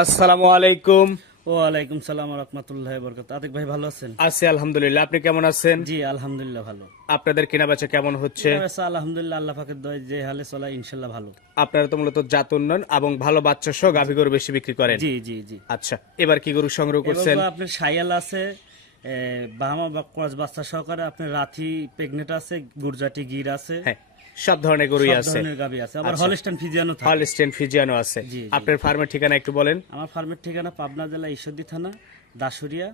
আসসালামু আলাইকুম। ওয়ালাইকুম সালাম রহমতুল্লাহ বরকত আতিক ভাই ভালো আছেন? আছি আলহামদুলিল্লাহ। আপনি কেমন আছেন? জি আলহামদুলিল্লাহ ভালো। আপনাদের কেনা বেচা কেমন হচ্ছে? আলহামদুলিল্লাহ আল্লাহ পাকের দয় যে হালে চলা ইনশাল্লাহ ভালো। আপনারা তো মূলত জাত উন্নয়ন এবং ভালো বাচ্চা সহ গাভী গরু বেশি বিক্রি করেন। জি জি জি। আচ্ছা এবার কি গরু সংগ্রহ করছেন? আপনার সাইয়াল আছে বাহামা ক্রস বাচ্চা সহকারে আপনার রাথি প্রেগনেট আছে গুরজাটি গির আছে। হ্যাঁ। সব ধরনের গরুই আছে। আবার হলস্টেন ফিজিয়ানো হলস্টেন ফিজিয়ানো আছে। আপনার ফার্মের ঠিকানা একটু বলেন। আমার ফার্মের ঠিকানা পাবনা জেলা ঈশ্বরদী থানা দাসুরিয়া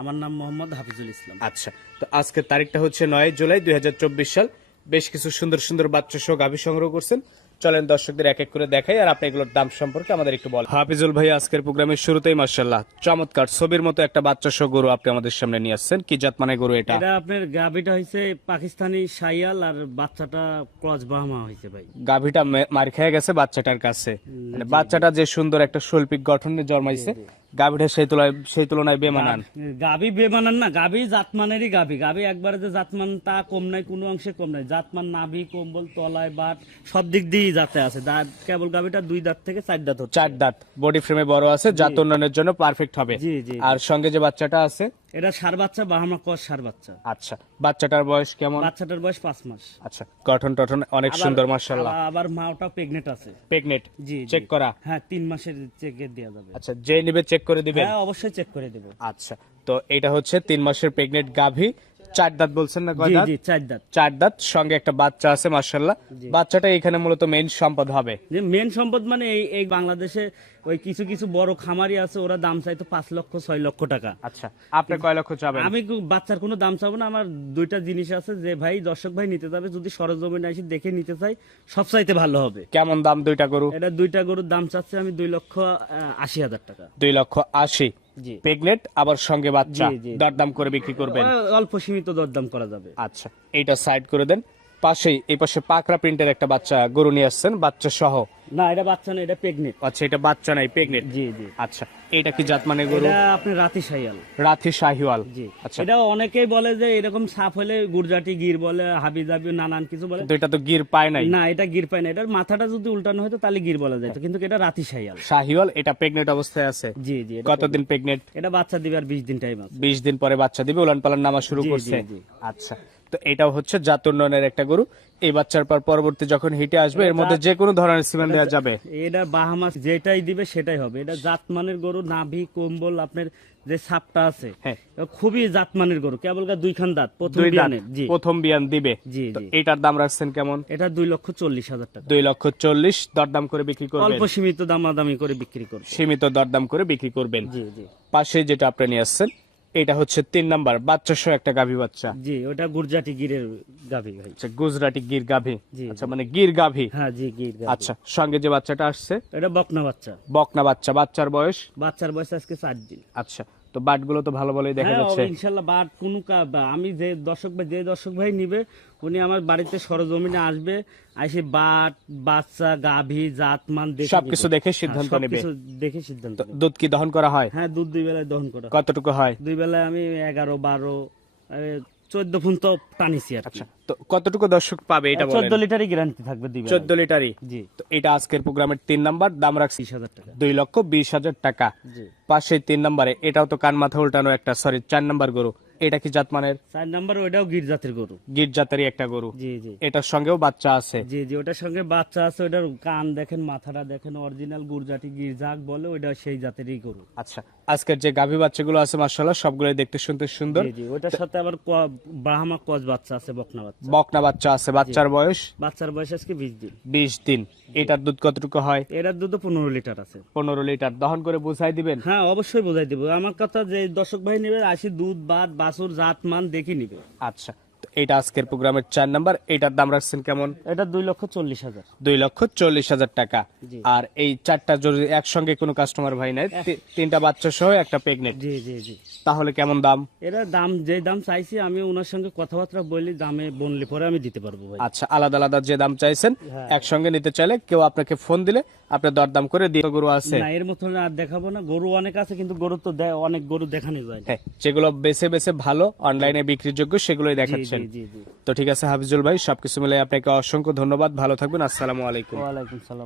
আমার নাম মোহাম্মদ হাফিজুল ইসলাম। আচ্ছা। তো আজকের তারিখটা হচ্ছে নয় জুলাই দুই হাজার চব্বিশ সাল। বেশ কিছু সুন্দর সুন্দর বাচ্চা সহ গাভী সংগ্রহ করছেন। চলেন দর্শকদের এক এক করে দেখাই আর আপনি এগুলোর দাম সম্পর্কে আমাদের একটু বলেন। হাফিজুল ভাই আজকের প্রোগ্রামের শুরুতেই মার্শাল্লাহ চমৎকার ছবির মতো একটা বাচ্চা সহ গরু আপনি আমাদের সামনে নিয়ে আসছেন। কি জাত মানে গরু এটা? এটা আপনার গাবিটা হয়েছে পাকিস্তানি শাইয়াল আর বাচ্চাটা ক্রস বাহামা হয়েছে ভাই। গাভীটা মার খেয়ে গেছে বাচ্চাটার কাছে। মানে বাচ্চাটা যে সুন্দর একটা শৈল্পিক গঠনে জন্মাইছে গাভীটা সেই তুলনায় সেই তুলনায় বেমানান। গাভী বেমানান না গাভী জাতমানেরই গাভী। গাভী একবারে যে জাতমান তা কম নাই কোনো অংশে কম নাই। জাতমান নাভি কম্বল তলায় বাট সব দিক দিয়েই যাতে আছে। দাঁত কেবল গাভীটা দুই দাঁত থেকে চার দাঁত চার দাঁত। বডি ফ্রেমে বড় আছে জাত উন্নয়নের জন্য পারফেক্ট হবে। জি জি। আর সঙ্গে যে বাচ্চাটা আছে এটা সার বাচ্চা বাহামা কস সার বাচ্চা। আচ্ছা বাচ্চাটার বয়স কেমন? বাচ্চাটার বয়স পাঁচ মাস। আচ্ছা গঠন টঠন অনেক সুন্দর মার্শাল্লাহ আবার- মা ওটা প্রেগনেন্ট আছে। প্রেগনেট জি জি। চেক করা? হ্যাঁ তিন মাসের চেকে দেওয়া যাবে। আচ্ছা যে নিবে চেক করে দিবে হ্যাঁ অবশ্যই চেক করে দেব। আচ্ছা তো এটা হচ্ছে তিন মাসের প্রেগনেন্ট গাভী। চার দাঁত বলছেন না কয় দাঁত? জি চার দাঁত। চার দাঁত সঙ্গে একটা বাচ্চা আছে মার্শাল্লাহ বাচ্চাটা এখানে মূলত মেইন সম্পদ হবে। যে মেন সম্পদ মানে এই এই বাংলাদেশে ওই কিছু কিছু বড় খামারি আছে ওরা দাম চাইতো পাঁচ লক্ষ ছয় লক্ষ টাকা। আচ্ছা আপনি কয় লক্ষ চাবেন? আমি বাচ্চার কোনো দাম চাবো না আমার দুইটা জিনিস আছে যে ভাই দর্শক ভাই নিতে যাবে যদি সরজমিনে আসি দেখে নিতে চাই সব চাইতে ভালো হবে। কেমন দাম দুইটা গরু? এটা দুইটা গরুর দাম চাচ্ছে আমি দুই লক্ষ আশি হাজার টাকা। দুই লক্ষ আশি। প্রেগনেট আবার সঙ্গে বাচ্চা। দরদাম করে বিক্রি করবেন। অল্প সীমিত দরদাম করা যাবে। আচ্ছা এটা সাইড করে দেন। পাশেই এই পাশে পাকড়া প্রিন্টের একটা বাচ্চা গরু নিয়ে আসছেন বাচ্চা সহ না এটা বাচ্চা না এটা প্রেগনেন্ট আচ্ছা এটা বাচ্চা নাই জি জি। আচ্ছা এটা কি জাত মানে গরু? এটা আপনি রাতি সাইয়াল রাথি শাহিওয়াল। জি। আচ্ছা। এটা অনেকেই বলে যে এরকম হলে গুরজাটি গির বলে হাবি জাবি নানান কিছু বলে। কিন্তু এটা তো গির পায় নাই। না এটা গির পায় না এটার মাথাটা যদি উল্টানো হতো তাহলে গির বলা যেত কিন্তু এটা রাতি সাইয়াল শাহিওয়াল এটা প্রেগনেট অবস্থায় আছে। জি জি কতদিন প্রেগনেট এটা বাচ্চা দিবে আর বিশ দিন টাইম আছে। বিশ দিন পরে বাচ্চা দিবে উলান পালান নামা শুরু করছে। আচ্ছা। তো এটাও হচ্ছে জাত উন্নয়নের একটা গরু। এই বাচ্চার পর পরবর্তী যখন হিটে আসবে এর মধ্যে যে কোনো ধরনের সিমেন্ট দেওয়া যাবে। এটা বাহামাস যেটাই দিবে সেটাই হবে। এটা জাতমানের গরু নাভি কম্বল আপনার যে সাপটা আছে হ্যাঁ। খুবই জাতমানের গরু। কেবল গা দুইখান দাঁত প্রথম দুই বিয়ানের জি। প্রথম বিয়ান দিবে। জি এটার দাম রাখছেন কেমন? এটা দুই লক্ষ চল্লিশ হাজার টাকা। দুই লক্ষ চল্লিশ দরদাম করে বিক্রি করবেন। অল্প সীমিত দাম দামাদামি করে বিক্রি করবে। সীমিত দরদাম করে বিক্রি করবেন। জি জি। পাশে যেটা আপনি নিয়ে আসছেন এটা হচ্ছে তিন নাম্বার বাচ্চা সহ একটা গাভী বাচ্চা। জি ওটা গুজরাটি গিরের গাভী ভাই। আচ্ছা গুজরাটি গির গাভী। আচ্ছা মানে গির গাভী। হ্যাঁ জি গির গাভী। আচ্ছা সঙ্গে যে বাচ্চাটা আসছে? এটা বকনা বাচ্চা। বকনা বাচ্চা বাচ্চার বয়স? বাচ্চার বয়স আজকে 4 দিন। আচ্ছা তো বাটগুলো তো ভালো ভালোই দেখা হ্যাঁ, যাচ্ছে। ইনশাল্লাহ বাট কোনো আমি যে দর্শক ভাই যে দর্শক ভাই নিবে উনি আমার বাড়িতে সরজমিনে আসবে আসে বাট বাচ্চা গাভী জাতমান দেখে সবকিছু। দেখে সিদ্ধান্ত হ্যাঁ, নেবে। দেখে সিদ্ধান্ত দুধ কি দহন করা হয়? হ্যাঁ দুধ দুই বেলায় দহন করা কতটুকু হয়? দুই বেলায় আমি এগারো বারো চোদ্দ ফুন তো টানিছি আর আচ্ছা তো কতটুকু দর্শক পাবে এটা বলেন? চোদ্দ লিটারই গ্যারান্টি থাকবে বেলায় চোদ্দ লিটারই? জি। তো এটা আজকের প্রোগ্রামের তিন নাম্বার দাম রাখছি তিরিশ হাজার টাকা। দুই লক্ষ বিশ হাজার টাকা। জি। পাশে তিন নম্বরে এটাও তো কান মাথা উল্টানো একটা সরি চার নাম্বার গরু। এটা কি জাতমানের চার নাম্বার ওইটাও গির জাতের গরু। গির জাতেরই একটা গরু। জি জি। এটার সঙ্গেও বাচ্চা আছে। জি জি ওটার সঙ্গে বাচ্চা আছে ওটার কান দেখেন মাথাটা দেখেন অরিজিনাল গুরজাটি গিরজাক বলে ওটা সেই জাতেরই গরু। আচ্ছা আজকের যে গাভী বাচ্চাগুলো আছে মার্শাল্লাহ সবগুলো দেখতে শুনতে সুন্দর। জি জি ওটার সাথে আবার ব্রাহ্মা কচ বাচ্চা আছে বকনা বাচ্চা। বকনা বাচ্চা আছে বাচ্চার বয়স? বাচ্চার বয়স আজকে বিশ দিন। বিশ দিন। এটার দুধ কতটুকু হয়? এটার দুধ পনেরো লিটার আছে। পনেরো লিটার। দহন করে বুঝাই দিবেন? হ্যাঁ অবশ্যই বোঝাই দেবো। আমার কথা যে দর্শক ভাই নেবে আসি দুধ বাদ বাছুর জাত মান দেখে নিবে। আচ্ছা। এটা আজকের প্রোগ্রামের চার নাম্বার। এটার দাম রাখছেন কেমন? এটা দুই লক্ষ চল্লিশ হাজার। দুই লক্ষ চল্লিশ হাজার টাকা। আর এই চারটা যদি একসঙ্গে কোনো কাস্টমার ভাই নেয় তিনটা বাচ্চা সহ একটা প্রেগনেন্ট জি জি জি। তাহলে কেমন দাম? এটা দাম যে দাম চাইছি আমি ওনার সঙ্গে কথাবার্তা বলি দামে বনলে পরে আমি দিতে পারব ভাই। আচ্ছা আলাদা আলাদা যে দাম চাইছেন হ্যাঁ। একসঙ্গে নিতে চাইলে কেউ আপনাকে ফোন দিলে আপনি দরদাম করে দিয়ে গরু আছে। না এর মতন আর দেখাবো না। গরু অনেক আছে কিন্তু গরু তো অনেক গরু দেখানো যায় হ্যাঁ যেগুলো বেছে বেছে ভালো অনলাইনে বিক্রির যোগ্য সেগুলোই দেখাচ্ছেন। তো ঠিক আছে হাফিজুল ভাই সবকিছু মিলে আপনাকে অসংখ্য ধন্যবাদ। ভালো থাকবেন আসসালামু আলাইকুম। ওয়ালাইকুম সালাম।